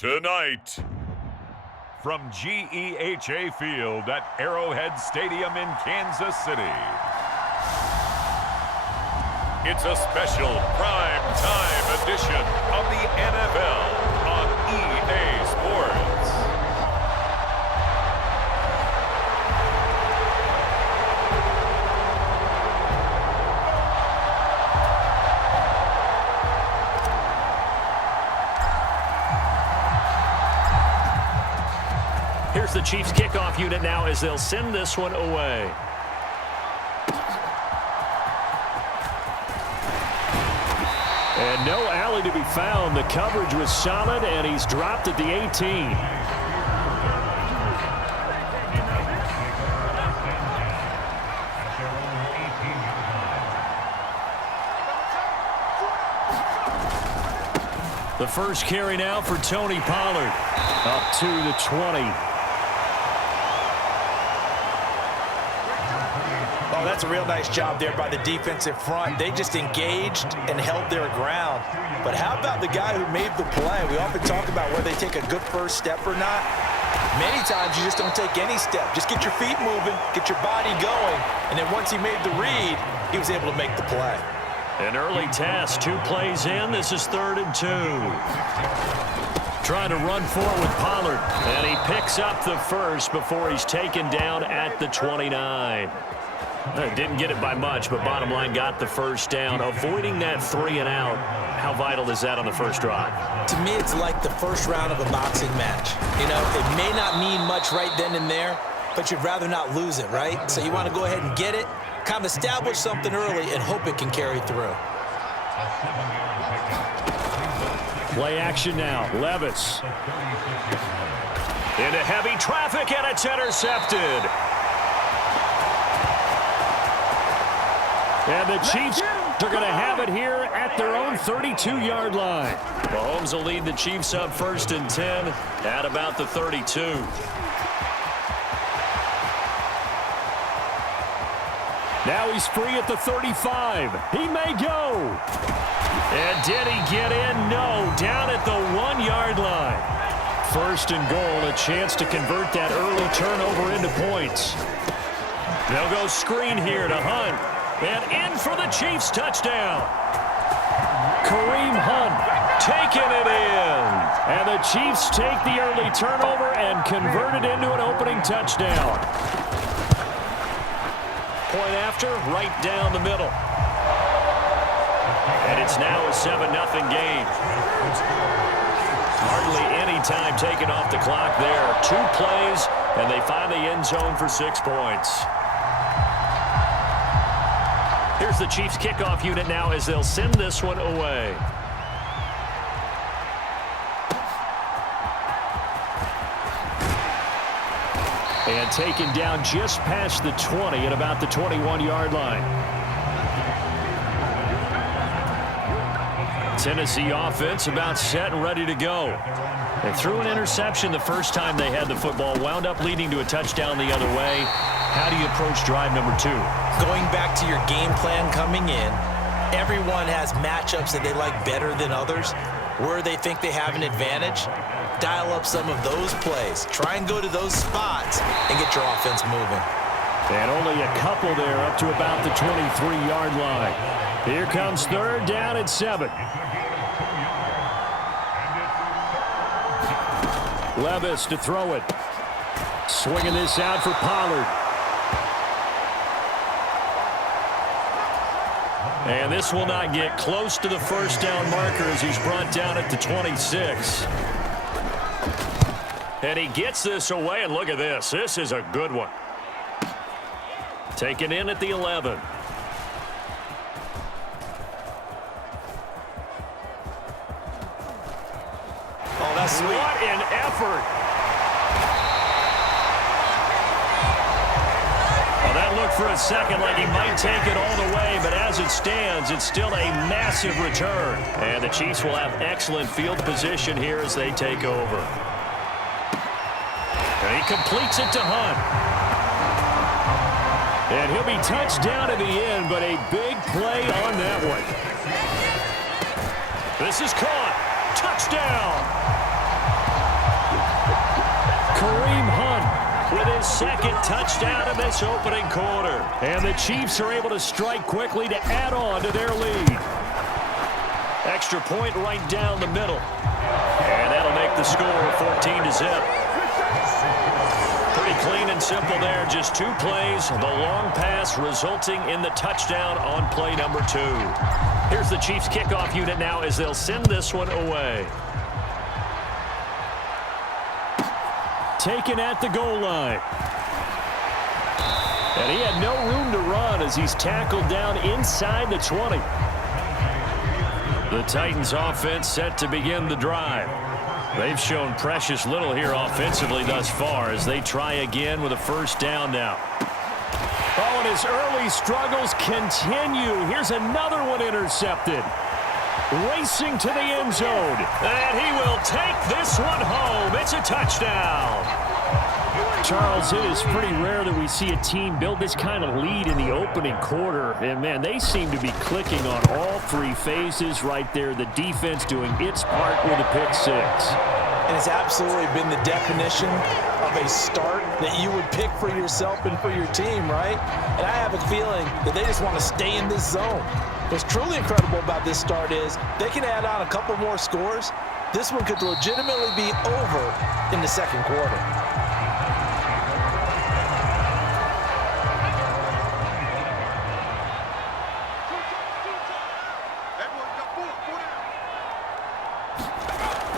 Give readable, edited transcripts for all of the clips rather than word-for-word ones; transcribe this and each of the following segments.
Tonight, from GEHA Field at Arrowhead Stadium in Kansas City, it's a special prime time edition of the NFL on EA Sports. Here's the Chiefs kickoff unit now as they'll send this one away. And no alley to be found. The coverage was solid, and he's dropped at the 18. The first carry now for Tony Pollard. Up to the 20. Oh, that's a real nice job there by the defensive front. They just engaged and held their ground. But how about the guy who made the play? We often talk about whether they take a good first step or not. Many times you just don't take any step. Just get your feet moving, get your body going, and then once he made the read, he was able to make the play. An early test, 2 plays in. This is 3rd and 2. Trying to run forward with Pollard, and he picks up the first before he's taken down at the 29. Didn't get it by much, but bottom line got the first down. Avoiding that 3 and out, how vital is that on the first drive? To me, it's like the first round of a boxing match. You know, it may not mean much right then and there, but you'd rather not lose it, right? So you want to go ahead and get it, kind of establish something early, and hope it can carry through. Play action now. Levis. Into heavy traffic, and it's intercepted. And the Chiefs are going to have it here at their own 32-yard line. Mahomes will lead the Chiefs up 1st and 10 at about the 32. Now he's free at the 35. He may go. And did he get in? No. Down at the 1-yard line. 1st and goal, a chance to convert that early turnover into points. They'll go screen here to Hunt. And in for the Chiefs touchdown. Kareem Hunt taking it in. And the Chiefs take the early turnover and convert it into an opening touchdown. Point after, right down the middle. And it's now a 7-0 game. Hardly any time taken off the clock there. 2 plays, and they find the end zone for 6 points. Here's the Chiefs kickoff unit now as they'll send this one away. And taken down just past the 20 at about the 21-yard line. Tennessee offense about set and ready to go. They threw an interception the first time they had the football, wound up leading to a touchdown the other way. How do you approach drive number 2? Going back to your game plan coming in, everyone has matchups that they like better than others. Where they think they have an advantage, dial up some of those plays. Try and go to those spots and get your offense moving. And only a couple there up to about the 23-yard line. Here comes 3rd down and 7. Levis to throw it. Swinging this out for Pollard. And this will not get close to the first down marker as he's brought down at the 26. And he gets this away, and look at this. This is a good one. Taken in at the 11. Oh, that's sweet. What an effort. Well, that looked for a second like he might take it all the way, but as it stands, it's still a massive return. And the Chiefs will have excellent field position here as they take over. And he completes it to Hunt. And he'll be touched down at the end, but a big play on that one. This is caught. Touchdown. his second touchdown in this opening quarter. And the Chiefs are able to strike quickly to add on to their lead. Extra point right down the middle. And that'll make the score 14-0. Pretty clean and simple there. Just 2 plays. The long pass resulting in the touchdown on play number 2. Here's the Chiefs kickoff unit now as they'll send this one away. Taken at the goal line. And he had no room to run as he's tackled down inside the 20. The Titans offense set to begin the drive. They've shown precious little here offensively thus far as they try again with a first down now. Oh, and his early struggles continue. Here's another one intercepted. Racing to the end zone. And he will take this one home. It's a touchdown. Charles, it is pretty rare that we see a team build this kind of lead in the opening quarter. And, man, they seem to be clicking on all 3 phases right there. The defense doing its part with a pick 6. And it's absolutely been the definition of a start that you would pick for yourself and for your team, right? And I have a feeling that they just want to stay in this zone. What's truly incredible about this start is they can add on a couple more scores. This one could legitimately be over in the second quarter.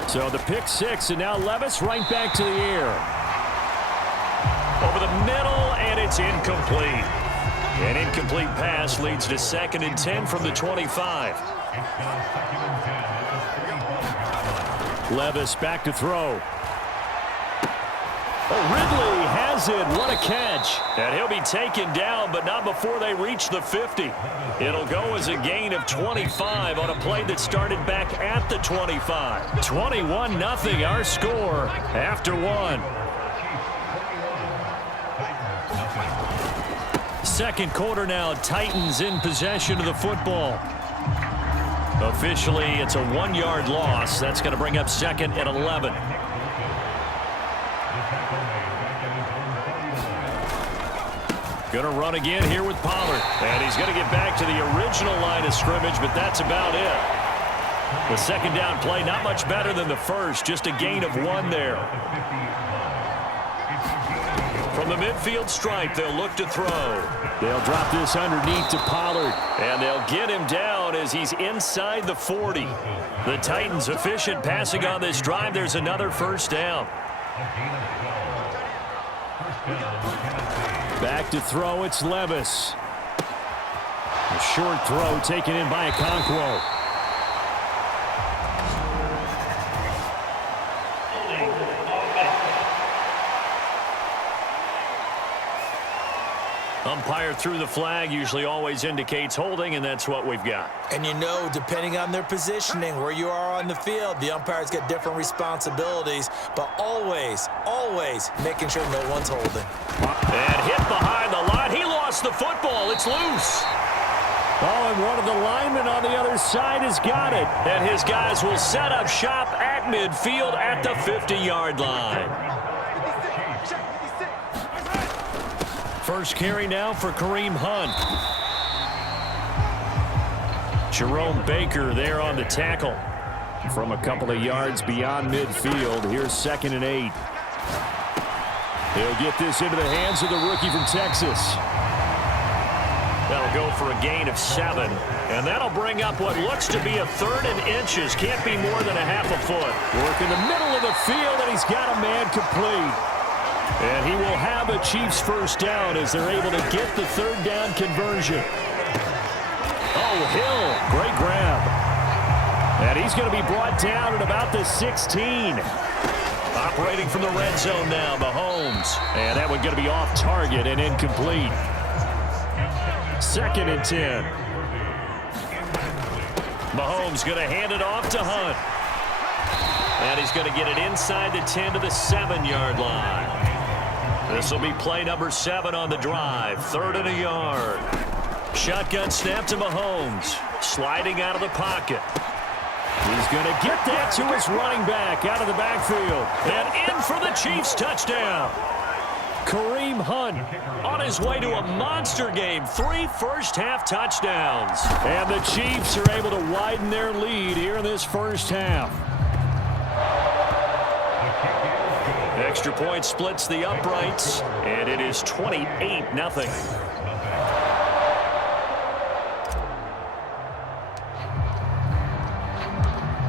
So the pick 6, and now Levis right back to the air. Over the middle, and it's incomplete. An incomplete pass leads to 2nd and 10 from the 25. Levis back to throw. Oh, Ridley has it. What a catch. And he'll be taken down, but not before they reach the 50. It'll go as a gain of 25 on a play that started back at the 25. 21-0 our score after 1. Second quarter now, Titans in possession of the football. Officially, it's a 1-yard loss. That's going to bring up 2nd and 11. Going to run again here with Pollard. And he's going to get back to the original line of scrimmage, but that's about it. The second down play, not much better than the first, just a gain of 1 there. From the midfield stripe, they'll look to throw. They'll drop this underneath to Pollard. And they'll get him down as he's inside the 40. The Titans efficient passing on this drive. There's another first down. Back to throw, it's Levis. A short throw taken in by Okonkwo. Umpire threw the flag, usually always indicates holding, and that's what we've got. And you know, depending on their positioning, where you are on the field, the umpires get different responsibilities, but always, always making sure no one's holding. And hit behind the line. He lost the football. It's loose. Oh, and one of the linemen on the other side has got it. And his guys will set up shop at midfield at the 50-yard line. First carry now for Kareem Hunt. Jerome Baker there on the tackle. From a couple of yards beyond midfield, here's 2nd and 8. He'll get this into the hands of the rookie from Texas. That'll go for a gain of 7. And that'll bring up what looks to be a 3rd and inches. Can't be more than a half a foot. Work in the middle of the field, and he's got a man complete. And he will have a Chiefs first down as they're able to get the 3rd down conversion. Oh, Hill, great grab. And he's going to be brought down at about the 16. Operating from the red zone now, Mahomes. And that one going to be off target and incomplete. 2nd and 10. Mahomes going to hand it off to Hunt. And he's going to get it inside the 10 to the 7-yard line. This will be play number 7 on the drive. 3rd and a yard. Shotgun snap to Mahomes. Sliding out of the pocket. He's going to get that to his running back out of the backfield. And in for the Chiefs touchdown. Kareem Hunt on his way to a monster game. 3 first-half touchdowns. And the Chiefs are able to widen their lead here in this first half. Extra point splits the uprights, and it is 28-0.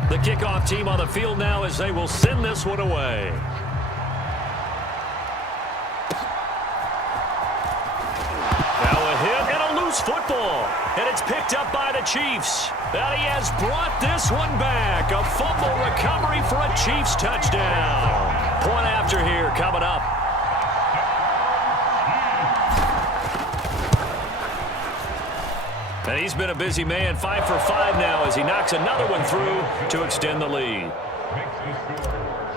The kickoff team on the field now as they will send this one away. Now a hit and a loose football. And it's picked up by the Chiefs. And he has brought this one back. A fumble recovery for a Chiefs touchdown. Point after here coming up. And he's been a busy man, 5 for 5 now as he knocks another one through to extend the lead.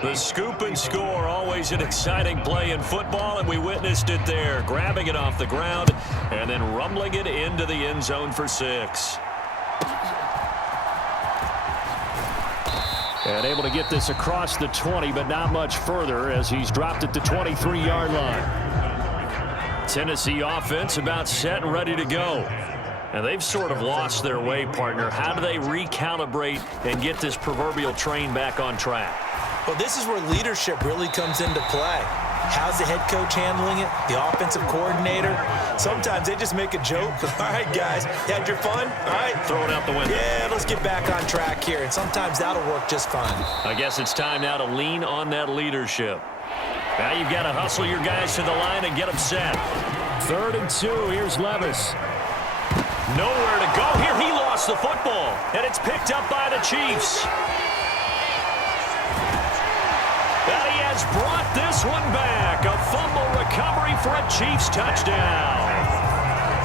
The scoop and score, always an exciting play in football, and we witnessed it there, grabbing it off the ground and then rumbling it into the end zone for 6. And able to get this across the 20, but not much further as he's dropped it to 23-yard line. Tennessee offense about set and ready to go. And they've sort of lost their way, partner. How do they recalibrate and get this proverbial train back on track? Well, this is where leadership really comes into play. How's the head coach handling it? The offensive coordinator? Sometimes they just make a joke. All right, guys, you had your fun? All right. Throw it out the window. Yeah, let's get back on track here. And sometimes that'll work just fine. I guess it's time now to lean on that leadership. Now you've got to hustle your guys to the line and get them set. 3rd and 2. Here's Levis. Nowhere to go here. He lost the football. And it's picked up by the Chiefs. And he has brought this one back. A fumble recovery for a Chiefs touchdown.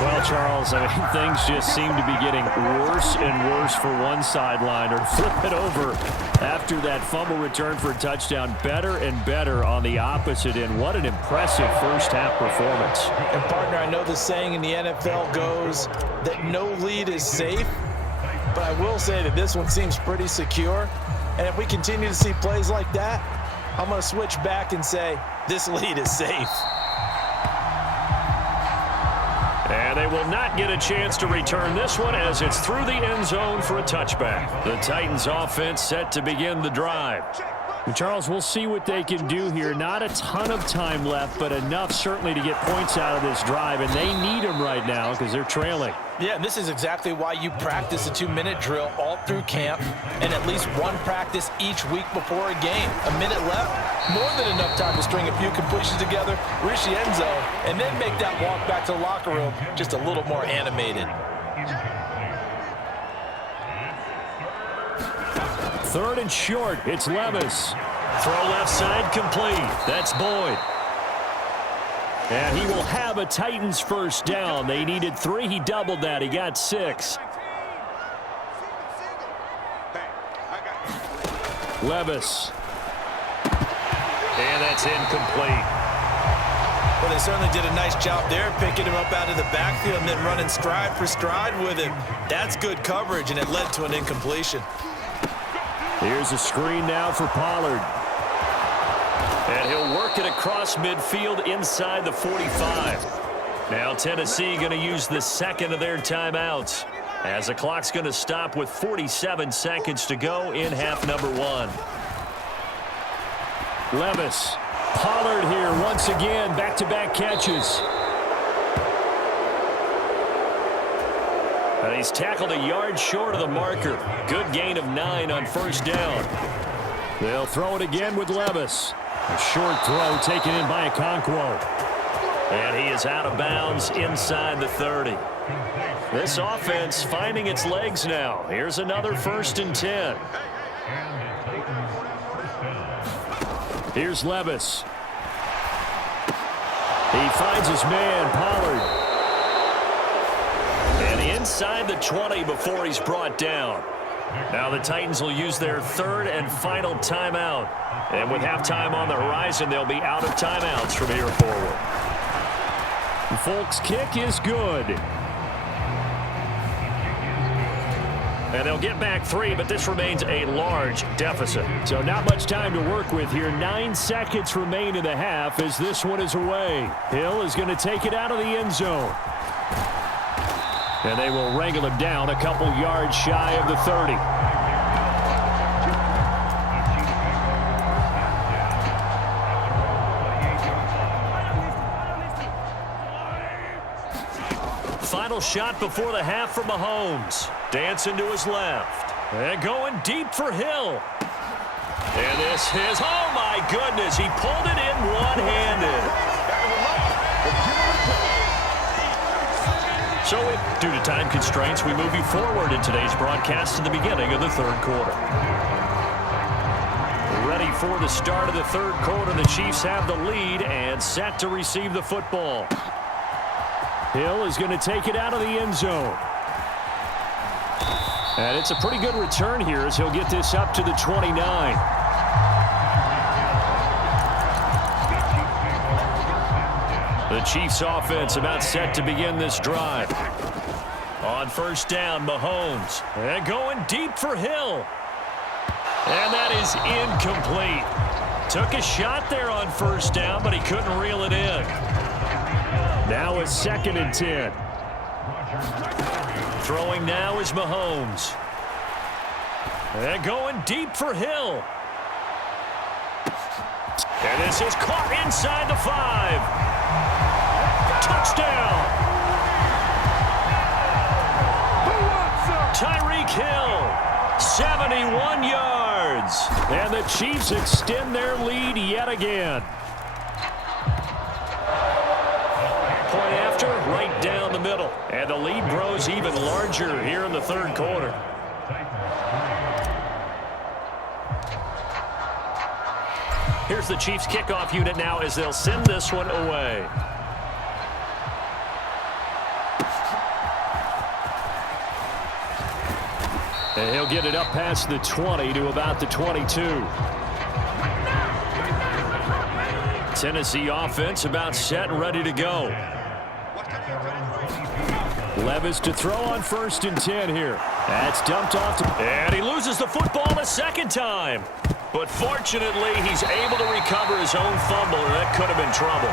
Well, Charles, I mean, things just seem to be getting worse and worse for one sideline. Or flip it over after that fumble return for a touchdown. Better and better on the opposite end. What an impressive first-half performance. And, partner, I know the saying in the NFL goes that no lead is safe. But I will say that this one seems pretty secure. And if we continue to see plays like that, I'm going to switch back and say this lead is safe. And they will not get a chance to return this one as it's through the end zone for a touchback. The Titans offense set to begin the drive. And Charles, we'll see what they can do here. Not a ton of time left, but enough certainly to get points out of this drive. And they need them right now because they're trailing. Yeah, and this is exactly why you practice a 2-minute drill all through camp and at least one practice each week before a game. A minute left, more than enough time to string a few completions together, reach the end zone, and then make that walk back to the locker room just a little more animated. 3rd and short. It's Levis. Throw left side complete. That's Boyd. And he will have a Titans first down. They needed 3. He doubled that. He got 6. Levis. And that's incomplete. Well, they certainly did a nice job there, picking him up out of the backfield and then running stride for stride with him. That's good coverage, and it led to an incompletion. Here's a screen now for Pollard. And he'll work it across midfield inside the 45. Now Tennessee going to use the second of their timeouts as the clock's going to stop with 47 seconds to go in half number 1. Levis. Pollard here once again. Back-to-back catches. And he's tackled a yard short of the marker. Good gain of 9 on first down. They'll throw it again with Levis. A short throw taken in by Okonkwo. And he is out of bounds inside the 30. This offense finding its legs now. Here's another 1st and 10. Here's Levis. He finds his man, Pollard. And inside the 20 before he's brought down. Now the Titans will use their 3rd and final timeout. And with halftime on the horizon, they'll be out of timeouts from here forward. Folks' kick is good. And they'll get back 3, but this remains a large deficit. So not much time to work with here. 9 seconds remain in the half as this one is away. Hill is going to take it out of the end zone. And they will wrangle him down a couple yards shy of the 30. Final shot before the half from Mahomes. Dancing to his left. And going deep for Hill. And this is, oh my goodness, he pulled it in one-handed. So due to time constraints, we move you forward in today's broadcast to the beginning of the third quarter. Ready for the start of the third quarter. The Chiefs have the lead and set to receive the football. Hill is going to take it out of the end zone. And it's a pretty good return here as he'll get this up to the 29. The Chiefs offense about set to begin this drive. On first down, Mahomes. And going deep for Hill. And that is incomplete. Took a shot there on first down, but he couldn't reel it in. Now a 2nd and 10. Throwing now is Mahomes. And going deep for Hill. And this is caught inside the 5. Touchdown. Tyreek Hill, 71 yards. And the Chiefs extend their lead yet again. Point after, right down the middle. And the lead grows even larger here in the third quarter. Here's the Chiefs kickoff unit now as they'll send this one away. And he'll get it up past the 20 to about the 22. Tennessee offense about set and ready to go. Levis to throw on 1st and 10 here. That's dumped off. And he loses the football a second time. But fortunately, he's able to recover his own fumble, or that could have been trouble.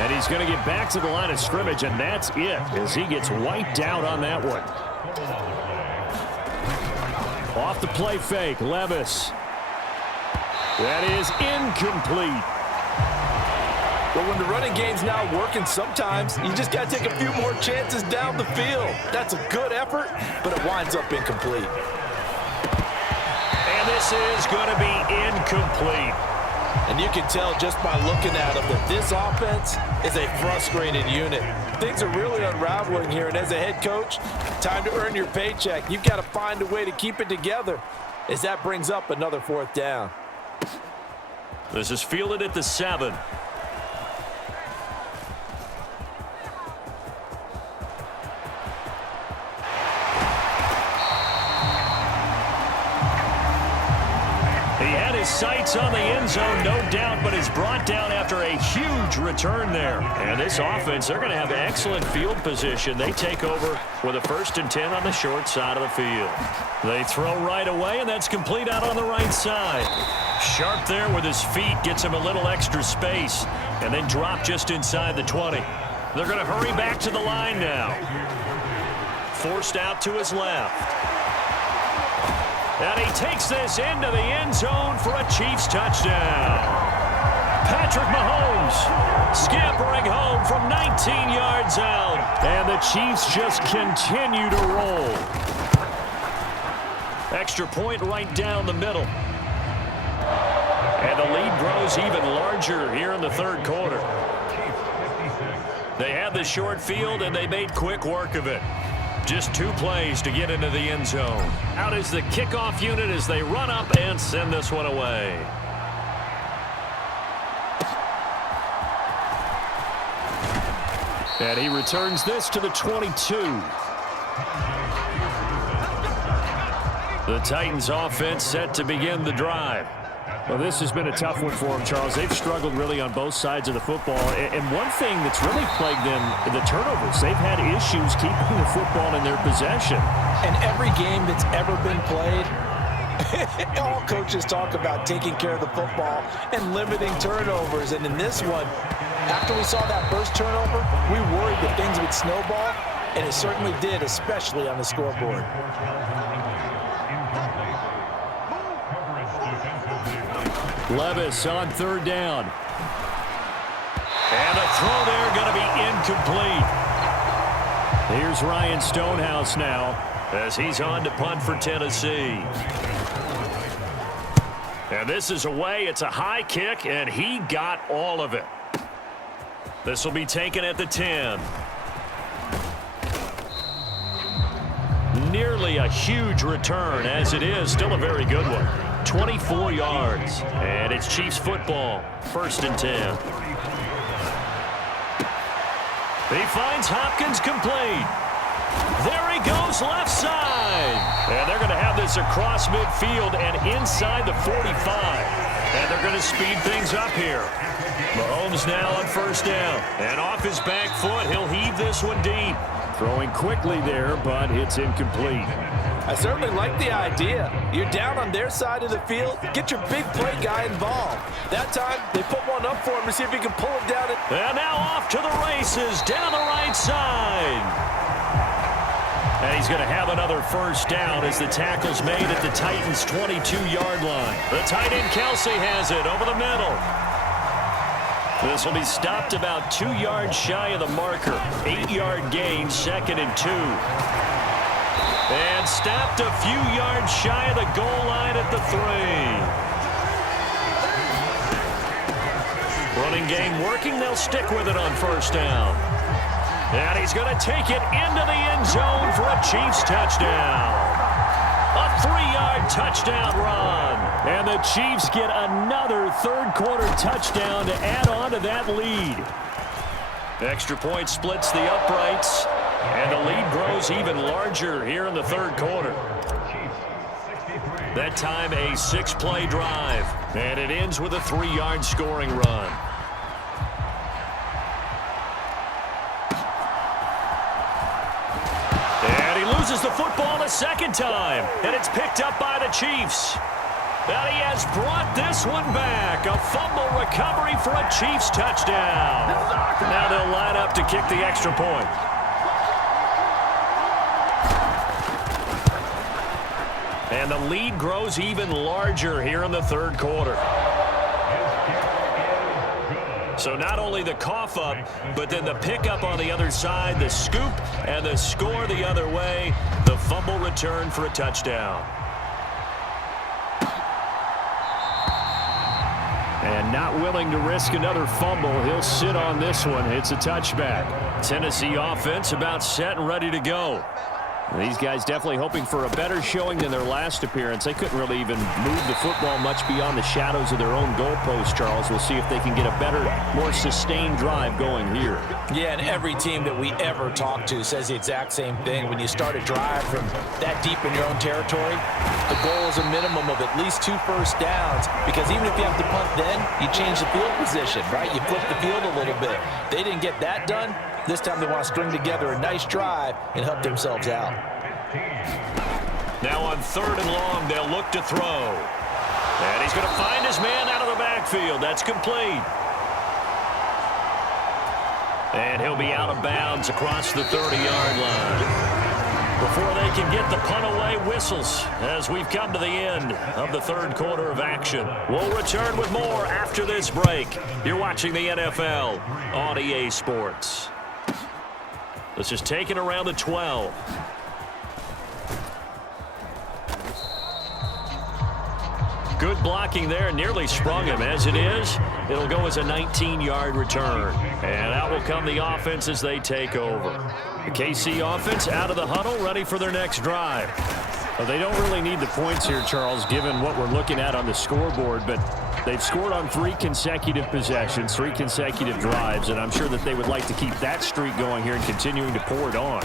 And he's going to get back to the line of scrimmage, and that's it as he gets wiped out on that one. Off the play fake, Levis. That is incomplete. But when the running game's not working, sometimes you just got to take a few more chances down the field. That's a good effort, but it winds up incomplete. And this is going to be incomplete. And you can tell just by looking at them that this offense is a frustrated unit. Things are really unraveling here, and as a head coach, time to earn your paycheck. You've got to find a way to keep it together as that brings up another 4th down. This is fielded at the 7. His sights on the end zone, no doubt, but is brought down after a huge return there. And this offense, they're going to have excellent field position. They take over with a 1st and 10 on the short side of the field. They throw right away, and that's complete out on the right side. Sharp there with his feet, gets him a little extra space, and then drop just inside the 20. They're going to hurry back to the line now. Forced out to his left. And he takes this into the end zone for a Chiefs touchdown. Patrick Mahomes scampering home from 19 yards out. And the Chiefs just continue to roll. Extra point right down the middle. And the lead grows even larger here in the third quarter. They had the short field, and they made quick work of it. Just 2 plays to get into the end zone. Out is the kickoff unit as they run up and send this one away. And he returns this to the 22. The Titans offense set to begin the drive. Well, this has been a tough one for them, Charles. They've struggled really on both sides of the football. And one thing that's really plagued them, the turnovers. They've had issues keeping the football in their possession. And every game that's ever been played, all coaches talk about taking care of the football and limiting turnovers. And in this one, after we saw that first turnover, we worried that things would snowball, and it certainly did, especially on the scoreboard. Levis on third down. And the throw there going to be incomplete. Here's Ryan Stonehouse now as he's on to punt for Tennessee. And this is away. It's a high kick, and he got all of it. This will be taken at the 10. Nearly a huge return, as it is still a very good one. 24 yards, and it's Chiefs football, 1st and 10. He finds Hopkins complete. There he goes, left side. And they're going to have this across midfield and inside the 45. And they're going to speed things up here. Mahomes now on 1st down. And off his back foot, he'll heave this one deep. Throwing quickly there, but it's incomplete. I certainly like the idea. You're down on their side of the field. Get your big play guy involved. That time, they put one up for him to see if he can pull it down. And now off to the races, down the right side. And he's going to have another 1st down as the tackle's made at the Titans' 22-yard line. The tight end Kelsey has it over the middle. This will be stopped about 2 yards shy of the marker. 8-yard gain, 2nd and 2. And stopped a few yards shy of the goal line at the 3. Running game working. They'll stick with it on 1st down. And he's going to take it into the end zone for a Chiefs touchdown. A 3-yard touchdown run. And the Chiefs get another third-quarter touchdown to add on to that lead. Extra point splits the uprights. And the lead grows even larger here in the 3rd quarter. That time a 6-play drive. And it ends with a 3-yard scoring run. And he loses the football a 2nd time. And it's picked up by the Chiefs. And he has brought this one back. A fumble recovery for a Chiefs touchdown. Now they'll line up to kick the extra point. And the lead grows even larger here in the 3rd quarter. So not only the cough up, but then the pickup on the other side, the scoop, and the score the other way. The fumble return for a touchdown. And not willing to risk another fumble. He'll sit on this one. It's a touchback. Tennessee offense about set and ready to go. These guys definitely hoping for a better showing than their last appearance. They couldn't really even move the football much beyond the shadows of their own goalpost, Charles. We'll see if they can get a better, more sustained drive going here. Yeah, and every team that we ever talk to says the exact same thing. When you start a drive from that deep in your own territory, the goal is a minimum of at least 2 first downs, because even if you have to punt then, you change the field position, right? You flip the field a little bit. They didn't get that done. This time they want to string together a nice drive and help themselves out. Now on 3rd and long, they'll look to throw. And he's going to find his man out of the backfield. That's complete. And he'll be out of bounds across the 30-yard line. Before they can get the punt away, whistles as we've come to the end of the 3rd quarter of action. We'll return with more after this break. You're watching the NFL on EA Sports. This is taken around the 12. Good blocking there, nearly sprung him. As it is, it'll go as a 19-yard return. And out will come the offense as they take over. The KC offense out of the huddle, ready for their next drive. Well, they don't really need the points here, Charles, given what we're looking at on the scoreboard, but They've scored on 3 consecutive possessions, 3 consecutive drives, and I'm sure that they would like to keep that streak going here and continuing to pour it on.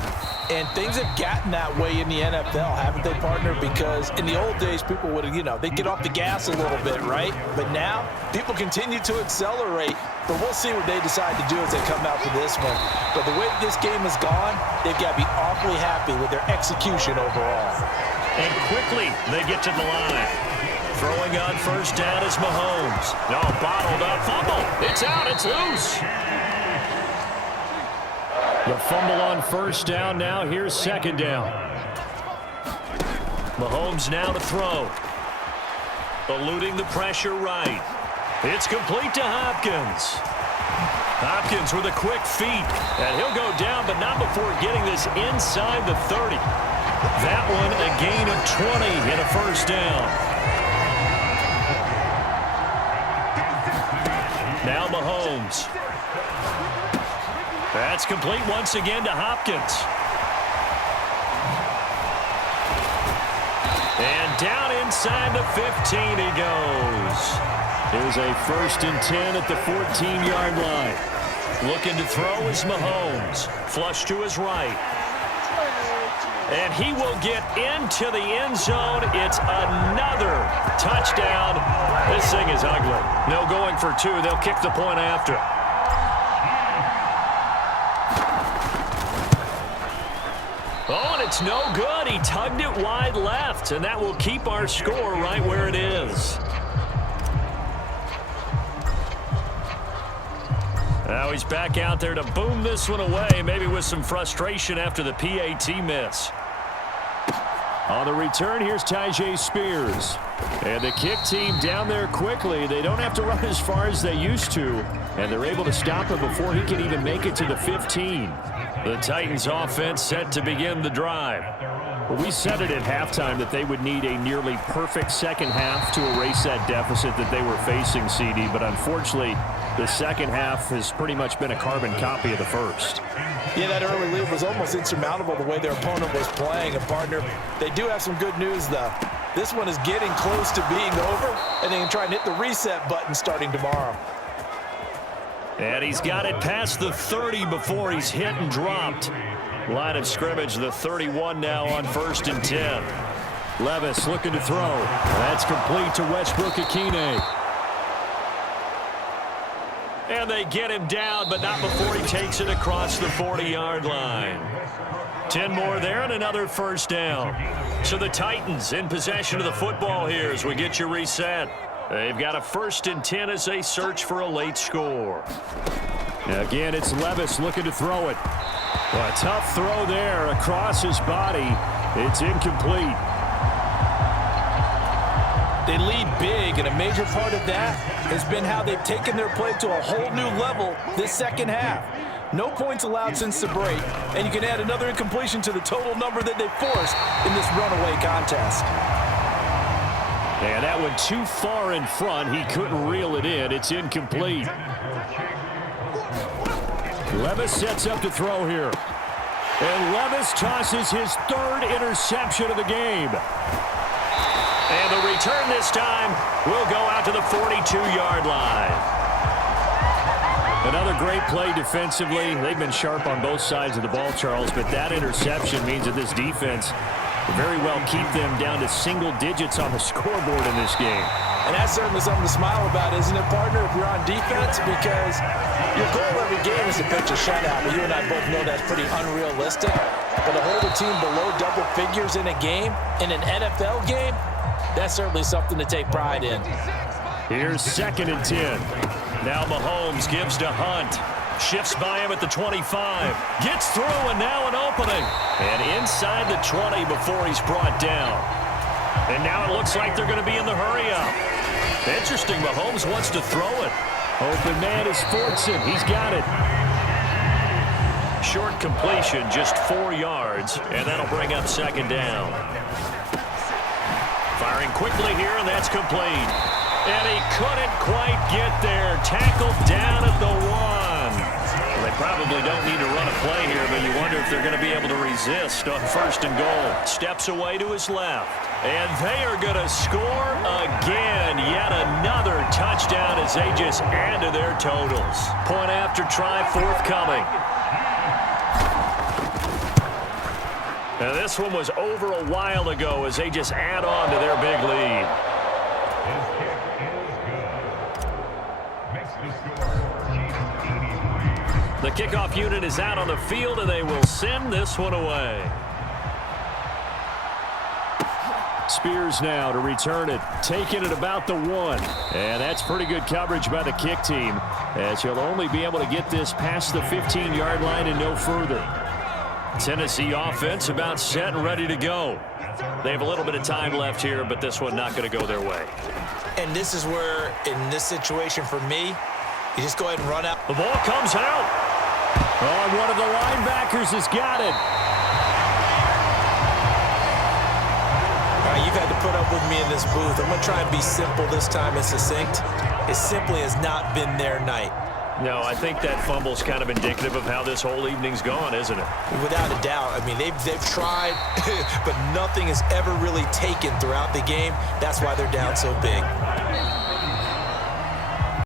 And things have gotten that way in the NFL, haven't they, partner? Because in the old days, people would have, they'd get off the gas a little bit, right? But now, people continue to accelerate. But we'll see what they decide to do as they come out for this one. But the way that this game has gone, they've got to be awfully happy with their execution overall. And quickly, they get to the line. Throwing on first down is Mahomes. No, bottled up fumble. It's out. It's loose. The fumble on first down. Now here's second down. Mahomes now to throw. Eluding the pressure right. It's complete to Hopkins. Hopkins with a quick feet. And he'll go down, but not before getting this inside the 30. That one a gain of 20 and a first down. Now Mahomes. That's complete once again to Hopkins. And down inside the 15 he goes. Here's a 1st and 10 at the 14-yard line. Looking to throw is Mahomes. Flush to his right. And he will get into the end zone. It's another touchdown. This thing is ugly. No going for 2. They'll kick the point after. Oh, and it's no good. He tugged it wide left, and that will keep our score right where it is. Now he's back out there to boom this one away, maybe with some frustration after the PAT miss. On the return, here's Tyjae Spears. And the kick team down there quickly. They don't have to run as far as they used to, and they're able to stop him before he can even make it to the 15. The Titans offense set to begin the drive. Well, we said it at halftime that they would need a nearly perfect second half to erase that deficit that they were facing, CD, but unfortunately, the second half has pretty much been a carbon copy of the first. Yeah, that early lead was almost insurmountable the way their opponent was playing. And, partner, they do have some good news, though. This one is getting close to being over, and they can try and hit the reset button starting tomorrow. And he's got it past the 30 before he's hit and dropped. Line of scrimmage, the 31 now on 1st and 10. Levis looking to throw. That's complete to Westbrook-Ikhine. And they get him down, but not before he takes it across the 40-yard line. 10 more there and another first down. So the Titans in possession of the football here as we get you reset. They've got a 1st and 10 as they search for a late score. Again, it's Levis looking to throw it. A tough throw there across his body. It's incomplete. They lead big, and a major part of that has been how they've taken their play to a whole new level this second half. No points allowed since the break, and you can add another incompletion to the total number that they forced in this runaway contest. And that one too far in front. He couldn't reel it in. It's incomplete. Levis sets up to throw here. And Levis tosses his 3rd interception of the game. And the return this time will go out to the 42-yard line. Another great play defensively. They've been sharp on both sides of the ball, Charles, but that interception means that this defense will very well keep them down to single digits on the scoreboard in this game. And that's certainly something to smile about, isn't it, partner, if you're on defense? Because your goal every game is to pitch a shutout. But you and I both know that's pretty unrealistic. But to hold a team below double figures in a game, in an NFL game, that's certainly something to take pride in. Here's 2nd and 10. Now Mahomes gives to Hunt. Shifts by him at the 25. Gets through, and now an opening. And inside the 20 before he's brought down. And now it looks like they're going to be in the hurry-up. Interesting, Mahomes wants to throw it. Open man is Fortson. He's got it. Short completion, just 4 yards, and that'll bring up 2nd down. Firing quickly here, and that's complete. And he couldn't quite get there. Tackled down at the 1. Well, they probably don't need to run a play here, but you wonder if they're going to be able to resist on 1st and goal. Steps away to his left. And they are going to score again. Yet another touchdown. as they just add to their totals. Point after try forthcoming. Now this one was over a while ago as they just add on to their big lead. The kickoff unit is out on the field, and they will send this one away. Spears now to return it, taking it about the 1. And that's pretty good coverage by the kick team, as he'll only be able to get this past the 15-yard line and no further. Tennessee offense about set and ready to go. They have a little bit of time left here, but this one not going to go their way. And this is where, in this situation for me, you just go ahead and run out. The ball comes out. Oh, and one of the linebackers has got it. All right, you've had to put up with me in this booth. I'm going to try and be simple this time and succinct. It simply has not been their night. No, I think that fumble's kind of indicative of how this whole evening's gone, isn't it? Without a doubt. I mean, they've tried, but nothing is ever really taken throughout the game. That's why they're down so big.